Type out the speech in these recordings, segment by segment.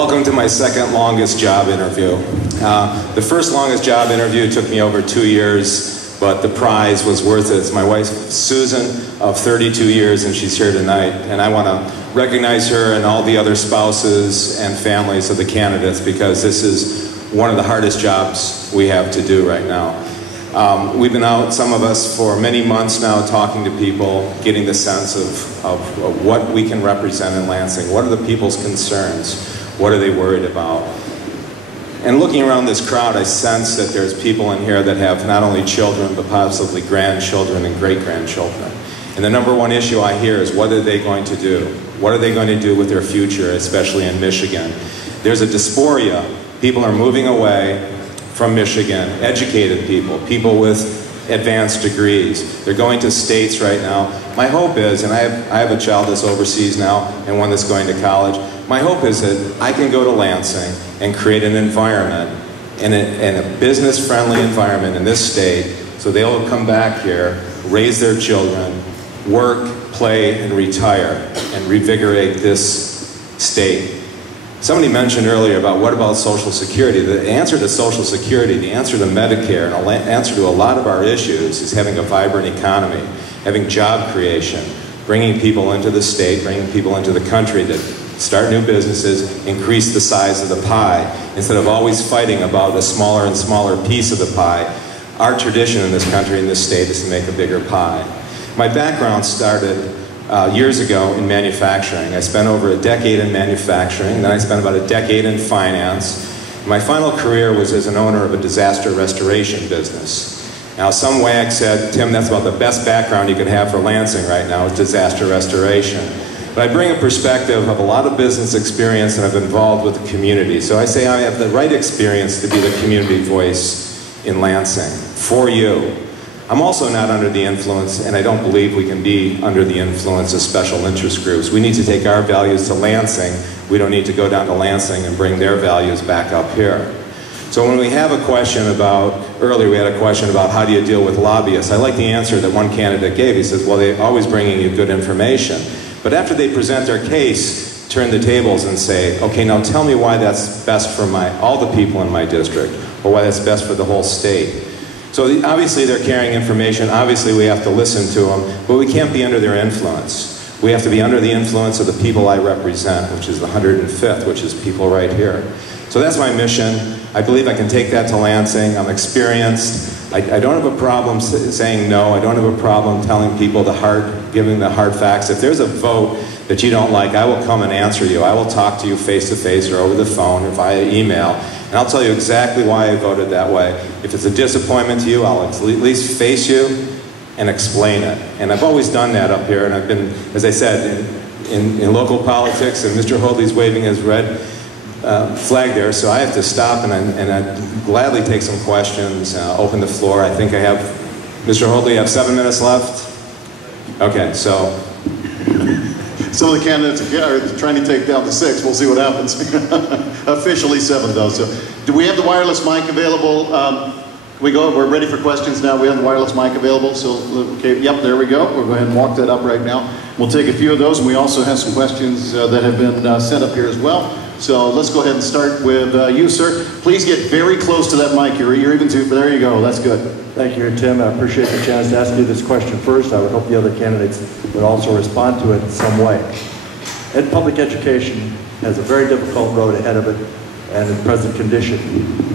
Welcome to my second longest job interview. The first longest job interview took me over 2 years, but the prize was worth it. It's my wife, Susan, of 32 years, and she's here tonight. And I want to recognize her and all the other spouses and families of the candidates, because this is one of the hardest jobs we have to do right now. We've been out, some of us, for many months now, talking to people, getting the sense of what we can represent in Lansing. What are the people's concerns? What are they worried about? And looking around this crowd, I sense that there's people in here that have not only children, but possibly grandchildren and great-grandchildren. And the number one issue I hear is, what are they going to do? What are they going to do with their future, especially in Michigan? There's a dysphoria. People are moving away from Michigan, educated people, people with advanced degrees. They're going to states right now. My hope is, and I have a child that's overseas now and one that's going to college, my hope is that I can go to Lansing and create an environment, and a business-friendly environment in this state, so they'll come back here, raise their children, work, play, and retire, and revigorate this state. Somebody mentioned earlier about what about Social Security. The answer to Social Security, the answer to Medicare, and the answer to a lot of our issues is having a vibrant economy, having job creation, bringing people into the state, bringing people into the country to start new businesses, increase the size of the pie, instead of always fighting about a smaller and smaller piece of the pie. Our tradition in this country, in this state, is to make a bigger pie. My background started years ago in manufacturing. I spent over a decade in manufacturing, then I spent about a decade in finance. My final career was as an owner of a disaster restoration business. Now, some wag said, Tim, that's about the best background you could have for Lansing right now, is disaster restoration. But I bring a perspective of a lot of business experience, and I'm involved with the community. So I say I have the right experience to be the community voice in Lansing, for you. I'm also not under the influence, and I don't believe we can be under the influence of special interest groups. We need to take our values to Lansing. We don't need to go down to Lansing and bring their values back up here. So when we have a question about, earlier we had a question about how do you deal with lobbyists, I like the answer that one candidate gave. He says, well, they're always bringing you good information. But after they present their case, turn the tables and say, okay, now tell me why that's best for all the people in my district, or why that's best for the whole state. So obviously they're carrying information, obviously we have to listen to them, but we can't be under their influence. We have to be under the influence of the people I represent, which is the 105th, which is people right here. So that's my mission. I believe I can take that to Lansing. I'm experienced. I don't have a problem saying no. I don't have a problem telling people giving the hard facts. If there's a vote that you don't like, I will come and answer you. I will talk to you face to face or over the phone or via email, and I'll tell you exactly why I voted that way. If it's a disappointment to you, I'll at least face you and explain it. And I've always done that up here, and I've been, as I said, in local politics, and Mr. Hoadley's waving his red flag there, so I have to stop and I'd gladly take some questions, open the floor. I think I have, Mr. Hoadley, you have 7 minutes left? Okay, so. Some of the candidates are trying to take down to 6. We'll see what happens. Officially 7, though. So, do we have the wireless mic available? We're ready for questions now. We have the wireless mic available. So, okay, yep, there we go. We'll go ahead and walk that up right now. We'll take a few of those, and we also have some questions that have been sent up here as well. So let's go ahead and start with you, sir. Please get very close to that mic. You're even too. There you go. That's good. Thank you, Tim. I appreciate the chance to ask you this question first. I would hope the other candidates would also respond to it in some way. Public education has a very difficult road ahead of it, and in present condition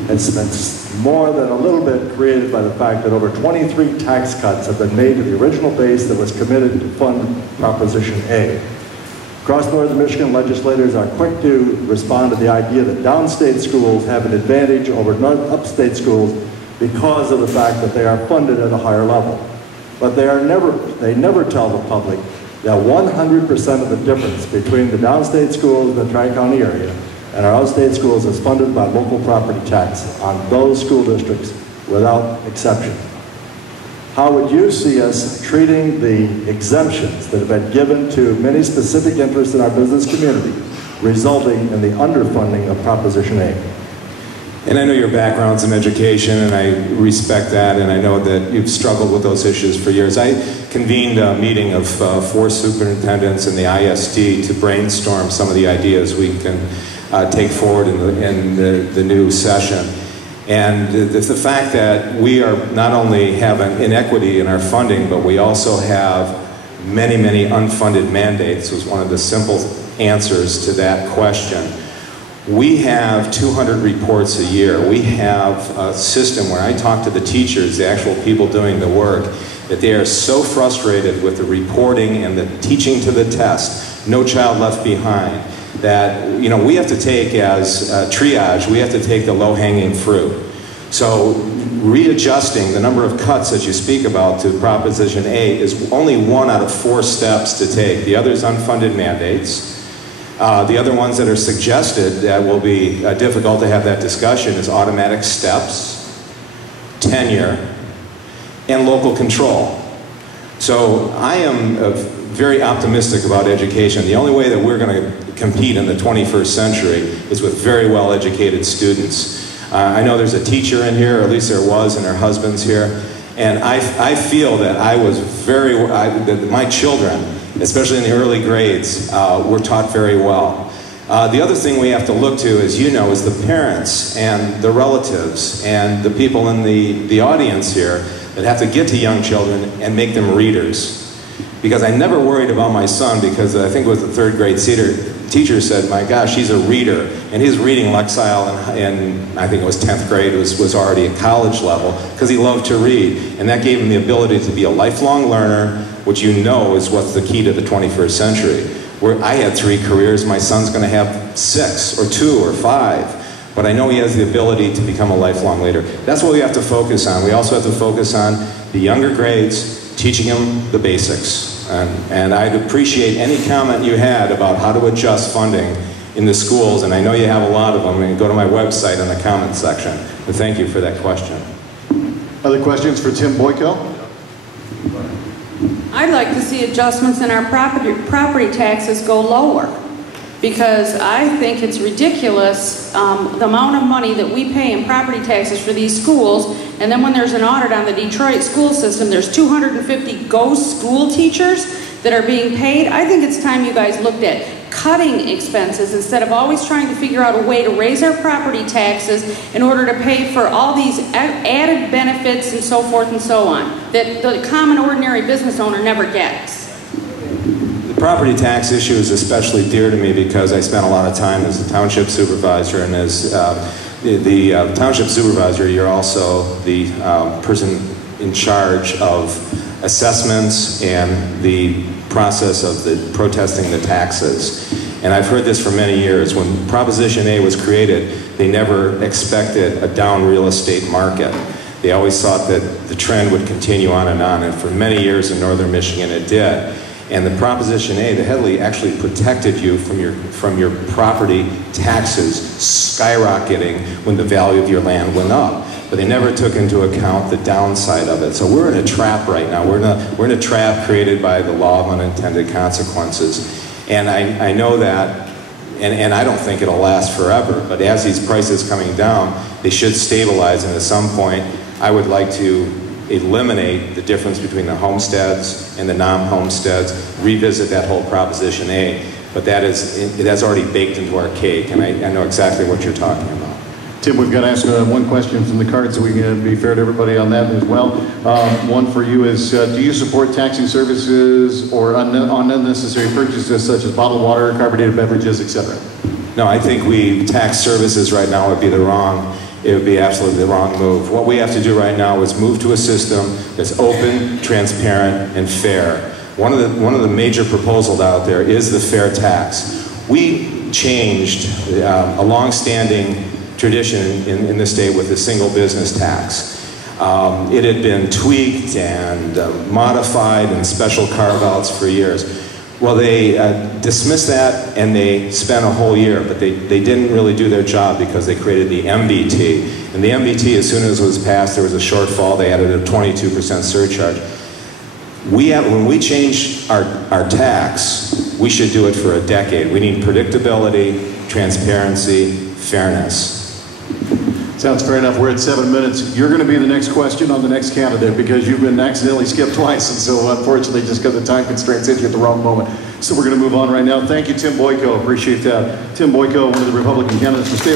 has been more than a little bit created by the fact that over 23 tax cuts have been made to the original base that was committed to fund Proposition A. Across northern Michigan, legislators are quick to respond to the idea that downstate schools have an advantage over upstate schools because of the fact that they are funded at a higher level. But they never tell the public that 100% of the difference between the downstate schools in the Tri-County area and our outstate schools is funded by local property tax on those school districts without exception. How would you see us treating the exemptions that have been given to many specific interests in our business community, resulting in the underfunding of Proposition A? And I know your background's in education, and I respect that, and I know that you've struggled with those issues for years. I convened a meeting of 4 superintendents in the ISD to brainstorm some of the ideas we can take forward in the new session. And the fact that we are not only have an inequity in our funding, but we also have many, many unfunded mandates was one of the simple answers to that question. We have 200 reports a year. We have a system where I talk to the teachers, the actual people doing the work, that they are so frustrated with the reporting and the teaching to the test, no child left behind, that we have to take as triage, we have to take the low-hanging fruit. So readjusting the number of cuts that you speak about to Proposition A is only one out of 4 steps to take. The other is unfunded mandates. The other ones that are suggested that will be difficult to have that discussion is automatic steps, tenure, and local control. So I am very optimistic about education. The only way that we're going to compete in the 21st century is with very well-educated students. I know there's a teacher in here, or at least there was, and her husband's here. And I feel that that my children, especially in the early grades, were taught very well. The other thing we have to look to, as you know, is the parents and the relatives and the people in the audience here that have to get to young children and make them readers. Because I never worried about my son, because I think it was the 3rd grade teacher said, my gosh, he's a reader. And his reading Lexile in I think it was 10th grade was already at college level, because he loved to read. And that gave him the ability to be a lifelong learner, which you know is what's the key to the 21st century. Where I had 3 careers, my son's going to have 6 or 2 or 5. But I know he has the ability to become a lifelong leader. That's what we have to focus on. We also have to focus on the younger grades, teaching them the basics. And I'd appreciate any comment you had about how to adjust funding in the schools, and I know you have a lot of them, and go to my website in the comments section. But thank you for that question. Other questions for Tim Boyko? I'd like to see adjustments in our property taxes go lower, because I think it's ridiculous the amount of money that we pay in property taxes for these schools, and then when there's an audit on the Detroit school system, there's 250 ghost school teachers that are being paid. I think it's time you guys looked at cutting expenses instead of always trying to figure out a way to raise our property taxes in order to pay for all these added benefits and so forth and so on that the common ordinary business owner never gets. The property tax issue is especially dear to me because I spent a lot of time as a township supervisor, and as the township supervisor, you're also the person in charge of assessments and the process of the protesting the taxes. And I've heard this for many years. When Proposition A was created, they never expected a down real estate market. They always thought that the trend would continue on, and for many years in northern Michigan it did. And the Proposition A, the Headley, actually protected you from your property taxes skyrocketing when the value of your land went up. But they never took into account the downside of it. So we're in a trap right now. We're in a trap created by the law of unintended consequences. And I know that, and I don't think it'll last forever, but as these prices coming down, they should stabilize, and at some point, I would like to eliminate the difference between the homesteads and the non-homesteads, revisit that whole Proposition A, but that's already baked into our cake, and I know exactly what you're talking about. Tim, we've got to ask one question from the card so we can be fair to everybody on that as well. One for you is, do you support taxing services or on unnecessary purchases such as bottled water, carbonated beverages, etc.? No, I think we tax services right now would be it would be absolutely the wrong move. What we have to do right now is move to a system that's open, transparent, and fair. One of the major proposals out there is the fair tax. We changed a long-standing tradition in the state with the single business tax. It had been tweaked and modified and special carve-outs for years. Well, they dismissed that and they spent a whole year, but they didn't really do their job because they created the MBT. And the MBT, as soon as it was passed, there was a shortfall. They added a 22% surcharge. When we change our tax, we should do it for a decade. We need predictability, transparency, fairness. Sounds fair enough. We're at 7 minutes. You're going to be the next question on the next candidate because you've been accidentally skipped twice, and so unfortunately, just because of time constraints, hit you at the wrong moment. So we're going to move on right now. Thank you, Tim Boyko. Appreciate that. Tim Boyko, one of the Republican candidates for state.